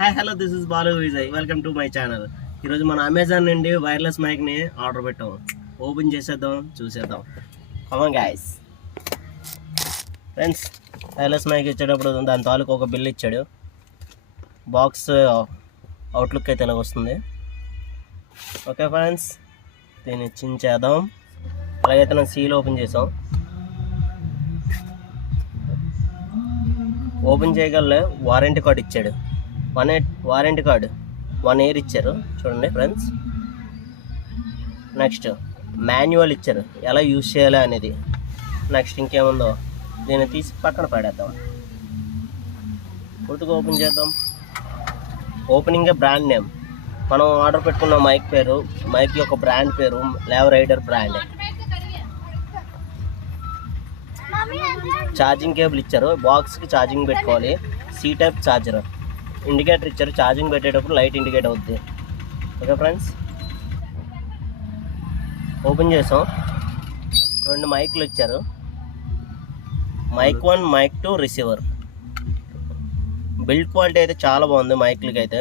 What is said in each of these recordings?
Hi hello this is Balu Vijay, welcome to my channel. ఈరోజు మన Amazon నుండి వైర్లెస్ మైక్ని ఆర్డర్ పెట్టాం. ఓపెన్ చేసేద్దాం, చూసేద్దాం. Come on guys. Friends, wireless mic ఇచ్చేటప్పుడు దాని తాలూకు ఒక బిల్ ఇచ్చాడు. బాక్స్ అవుట్లుక్ అయితే ఇలా వస్తుంది. ఓకే ఫ్రెండ్స్, దీన్ని చించేద్దాం. అలాగైతే మనం సీల్ ఓపెన్ చేసాం. ఓపెన్ చేయగలనే వారంటీ కార్డు ఇచ్చాడు. వారంటీ కార్డు 1 year ఇచ్చారు. చూడండి ఫ్రెండ్స్. నెక్స్ట్ మాన్యువల్ ఇచ్చారు, ఎలా యూజ్ చేయాలి అనేది. నెక్స్ట్ ఇంకేముందో దీన్ని తీసి పక్కన పడేద్దాం. పూర్తిగా ఓపెన్ చేద్దాం. ఓపెనింగే బ్రాండ్ నేమ్. మనం ఆర్డర్ పెట్టుకున్న మైక్ పేరు, మైక్ యొక్క బ్రాండ్ పేరు lavrider బ్రాండ్. ఛార్జింగ్ కేబుల్ ఇచ్చారు, బాక్స్కి ఛార్జింగ్ పెట్టుకోవాలి. C type charger. ఇండికేటర్ ఇచ్చారు, ఛార్జింగ్ పెట్టేటప్పుడు లైట్ ఇండికేట్ అవుద్ది. ఓకే ఫ్రెండ్స్, ఓపెన్ చేసాం. 2 మైక్లు ఇచ్చారు, mic 1, mic 2, receiver. Build quality అయితే చాలా బాగుంది. మైక్లకి అయితే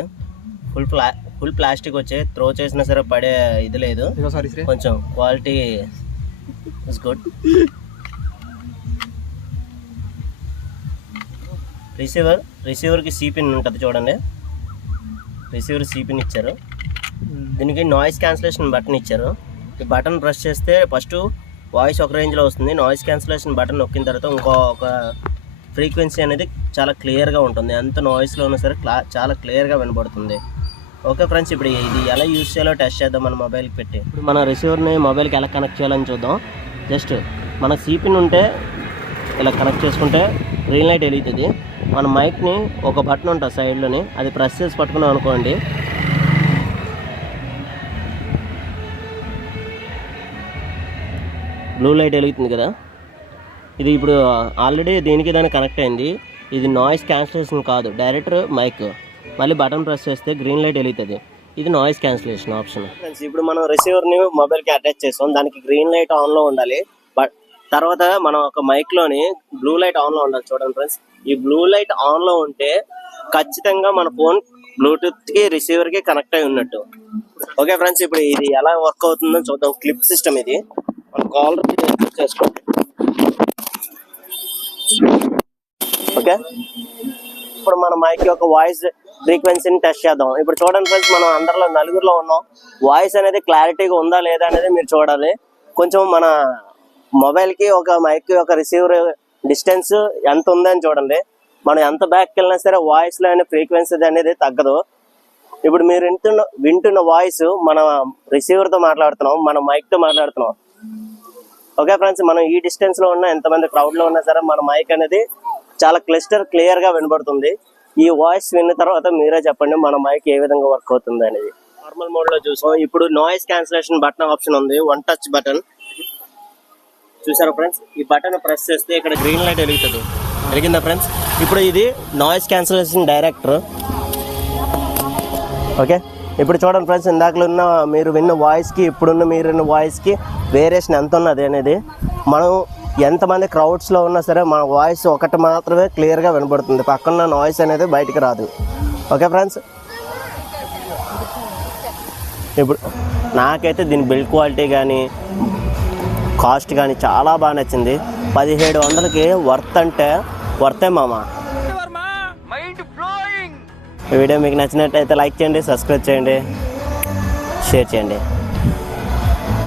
ఫుల్ ప్లాస్టిక్ వచ్చే, త్రో చేసినా సరే పడే ఇది లేదు. కొంచెం క్వాలిటీ ఇస్ గుడ్. రిసీవర్కి సీపిన్ ఉంటుంది చూడండి. రిసీవర్ సీపిన్ ఇచ్చారు. దీనికి నాయిస్ క్యాన్సిలేషన్ బటన్ ఇచ్చారు. ఈ బటన్ ప్రెస్ చేస్తే ఫస్ట్ వాయిస్ ఒక రేంజ్లో వస్తుంది. నాయిస్ క్యాన్సిలేషన్ బటన్ నొక్కిన తర్వాత ఇంకొక ఫ్రీక్వెన్సీ అనేది చాలా క్లియర్గా ఉంటుంది. ఎంత నాయిస్లో ఉన్నా సరే చాలా క్లియర్గా వినబడుతుంది. ఓకే ఫ్రెండ్స్, ఇప్పుడు ఇది ఎలా యూజ్ చేయాలో టెస్ట్ చేద్దాం మన మొబైల్కి పెట్టి. ఇప్పుడు మన రిసీవర్ని మొబైల్కి ఎలా కనెక్ట్ చేయాలని చూద్దాం. జస్ట్ మన సీపిన్ ఉంటే ఇలా కనెక్ట్ చేసుకుంటే గ్రీన్ లైట్ వెలుగుతుంది. మన మైక్ని ఒక బటన్ ఉంటుంది సైడ్లోని, అది ప్రెస్ చేసి పట్టుకున్నాం అనుకోండి, బ్లూ లైట్ వెలుగుతుంది కదా. ఇది ఇప్పుడు ఆల్రెడీ దీనికి దానికి కనెక్ట్ అయింది. ఇది నాయిస్ క్యాన్సిలేషన్ కాదు, డైరెక్ట్ మైక్. మళ్ళీ బటన్ ప్రెస్ చేస్తే గ్రీన్ లైట్ వెలుగుతుంది. ఇది నాయిస్ క్యాన్సిలేషన్ ఆప్షన్. ఫ్రెండ్స్, ఇప్పుడు మనం రిసీవర్ని మొబైల్కి అటాచ్ చేస్తాం. దానికి గ్రీన్ లైట్ ఆన్లో ఉండాలి. బట్ తర్వాత మనం ఒక మైక్లోని బ్లూ లైట్ ఆన్లో ఉండాలి. చూడండి ఫ్రెండ్స్, ఈ బ్లూ లైట్ ఆన్లో ఉంటే ఖచ్చితంగా మన ఫోన్ బ్లూటూత్కి రిసీవర్కి కనెక్ట్ అయి ఉన్నట్టు. ఓకే ఫ్రెండ్స్, ఇప్పుడు ఇది ఎలా వర్క్ అవుతుందో చూద్దాం. క్లిప్ సిస్టమ్ ఇది. మన కాలర్ చేసుకోండి. ఓకే, ఇప్పుడు మన మైక్ యొక్క వాయిస్ ఫ్రీక్వెన్సీని టెస్ట్ చేద్దాం. ఇప్పుడు చూడండి ఫ్రెండ్స్, మనం అందరిలో నలుగురిలో ఉన్నాం. వాయిస్ అనేది క్లారిటీగా ఉందా లేదా అనేది మీరు చూడాలి. కొంచెం మన మొబైల్కి ఒక మైక్ ఒక రిసీవర్ డిస్టెన్స్ ఎంత ఉందని చూడండి. మనం ఎంత బ్యాక్కి వెళ్ళినా సరే వాయిస్లో అనే ఫ్రీక్వెన్సీ అనేది తగ్గదు. ఇప్పుడు మీరు వింటున్న వాయిస్ మన రిసీవర్తో మాట్లాడుతున్నాం, మన మైక్తో మాట్లాడుతున్నాం. ఓకే ఫ్రెండ్స్, మనం ఈ డిస్టెన్స్లో ఉన్న ఎంతమంది క్రౌడ్లో ఉన్నా సరే మన మైక్ అనేది చాలా క్లియర్గా వినబడుతుంది. ఈ వాయిస్ విన్న తర్వాత మీరే చెప్పండి మన మైక్ ఏ విధంగా వర్క్ అవుతుంది అనేది. నార్మల్ మోడ్లో చూసాం. ఇప్పుడు నాయిస్ క్యాన్సిలేషన్ బటన్ ఆప్షన్ ఉంది, 1 touch బటన్. చూసారా ఫ్రెండ్స్, ఈ బటన్ ప్రెస్ చేస్తే ఇక్కడ గ్రీన్ లైట్ వెలుగుతుంది. వెలిగిందా ఫ్రెండ్స్? ఇప్పుడు ఇది నాయిస్ క్యాన్సిలేషన్ డైరెక్టర్. ఓకే, ఇప్పుడు చూడండి ఫ్రెండ్స్, ఇందాకలో ఉన్న మీరు విన్న వాయిస్కి ఇప్పుడున్న మీరు విన్న వాయిస్కి వేరియేషన్ ఎంత ఉన్నది అనేది. మనం ఎంతమంది క్రౌడ్స్లో ఉన్నా సరే మన వాయిస్ ఒకటి మాత్రమే క్లియర్గా వినబడుతుంది. పక్కన నాయిస్ అనేది బయటికి రాదు. ఓకే ఫ్రెండ్స్, ఇప్పుడు నాకైతే దీని బిల్డ్ క్వాలిటీ కానీ కాస్ట్ కానీ చాలా బాగా నచ్చింది. 1700కి వర్త్ అంటే వర్తే మామా. ఈ వీడియో మీకు నచ్చినట్టయితే లైక్ చేయండి, సబ్స్క్రైబ్ చేయండి, షేర్ చేయండి.